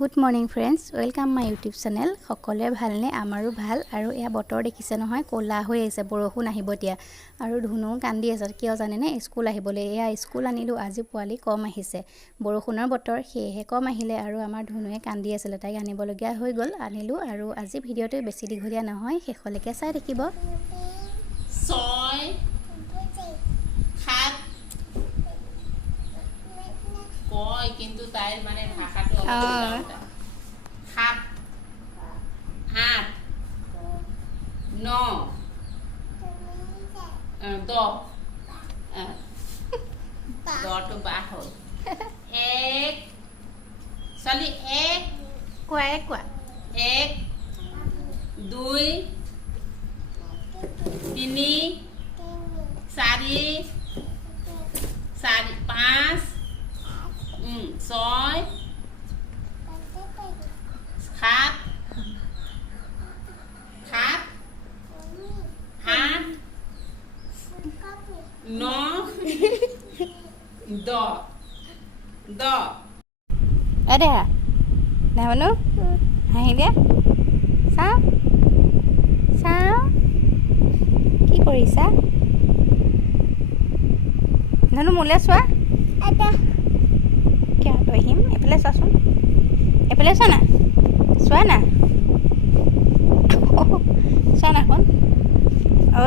Good morning friends, welcome my YouTube channel. সকলোৱে ভালনে? আমাৰো ভাল। আৰু এয়া বতৰ দেখিছে নহয়, ক'লা হৈ আহিছে, বৰষুণ আহিব এতিয়া। আৰু ধুনুও কান্দি আছে, কিয় জানেনে? স্কুল আহিবলৈ। এয়া স্কুল আনিলোঁ, আজি পোৱালি কম আহিছে, বৰষুণৰ বতৰ, সেয়েহে কম আহিলে। আৰু আমাৰ ধুনুৱে কান্দি আছিলে, তাইক আনিবলগীয়া হৈ গ'ল, আনিলোঁ। আৰু আজি ভিডিঅ'টো বেছি দীঘলীয়া নহয়, শেষলৈকে চাই থাকিব। 6 7 কয় কিন্তু তাইৰ মানে ভাষাটো অলপ উল্টা 7 8 9 10 10টো বাদ হ'ল 1 ছোৱালী 1 কোৱা 1 2 3 4 5 6 7 8 9 10 দে নামানো হাঁহি দিয়া, চাওঁ চাওঁ কি কৰিছা? ধনু মোলৈ চোৱা, কিয় তই আহিম? এইফালে চোৱাচোন, এইফালে চোৱা না, চোৱা না, চোৱা না কোন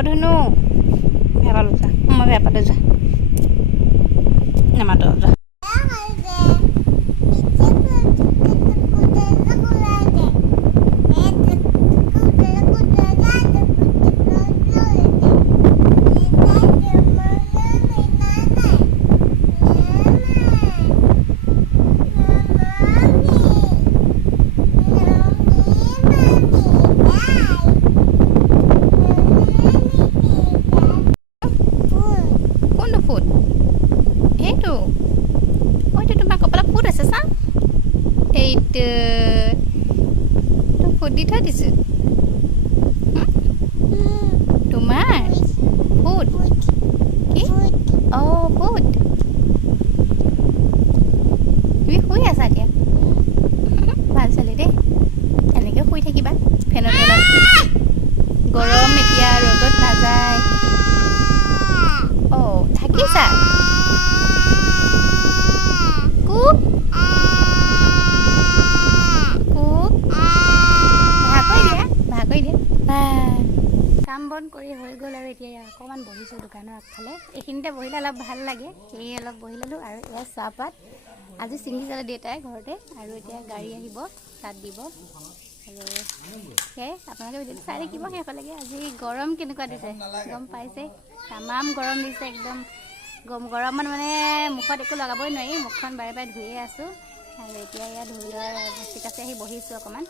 ধুনু বেয়া পালোঁ, যা মই বেয়া পালোঁ, যা নামাতো, যা। কোনটো ফুট? এইটো এইটো তোমাৰ কপালত ফুট আছে, চা এইটো ফুট দি থৈ দিছোঁ তোমাৰ ফুট কি? অঁ ফুট। তুমি শুই আছা এতিয়া? ভাল ছোৱালী দেই, এনেকৈ শুই থাকিবা ফেনৰ তলত, গৰম এতিয়া, ৰ'দত নাযায়। অঁ থাকিছা কুক কুক, ভাগ কৰি দিয়া কাম বন কৰি হৈ গ'ল। আৰু এতিয়া অকণমান বহিছোঁ দোকানৰ আগফালে, এইখিনিতে বহিলে অলপ ভাল লাগে, সেয়ে অলপ বহি ল'লোঁ। আৰু এয়া চাহপাত আজি ছিঙি যালে দেউতাই ঘৰতে, আৰু এতিয়া গাড়ী আহিব তাত দিব। আৰু সেয়াই আপোনালোকে ভিডিঅ'টো চাই থাকিব শেষলৈকে। আজি গৰম কেনেকুৱা দিছে গম পাইছে, তামাম গৰম দিছে একদম। গৰমত মানে মুখত একো লগাবই নোৱাৰি, মুখখন বাৰে বাৰে ধুয়ে আছোঁ। আৰু এতিয়া ইয়াত ধুই লৈ কাচি আহি বহিছোঁ অকণমান।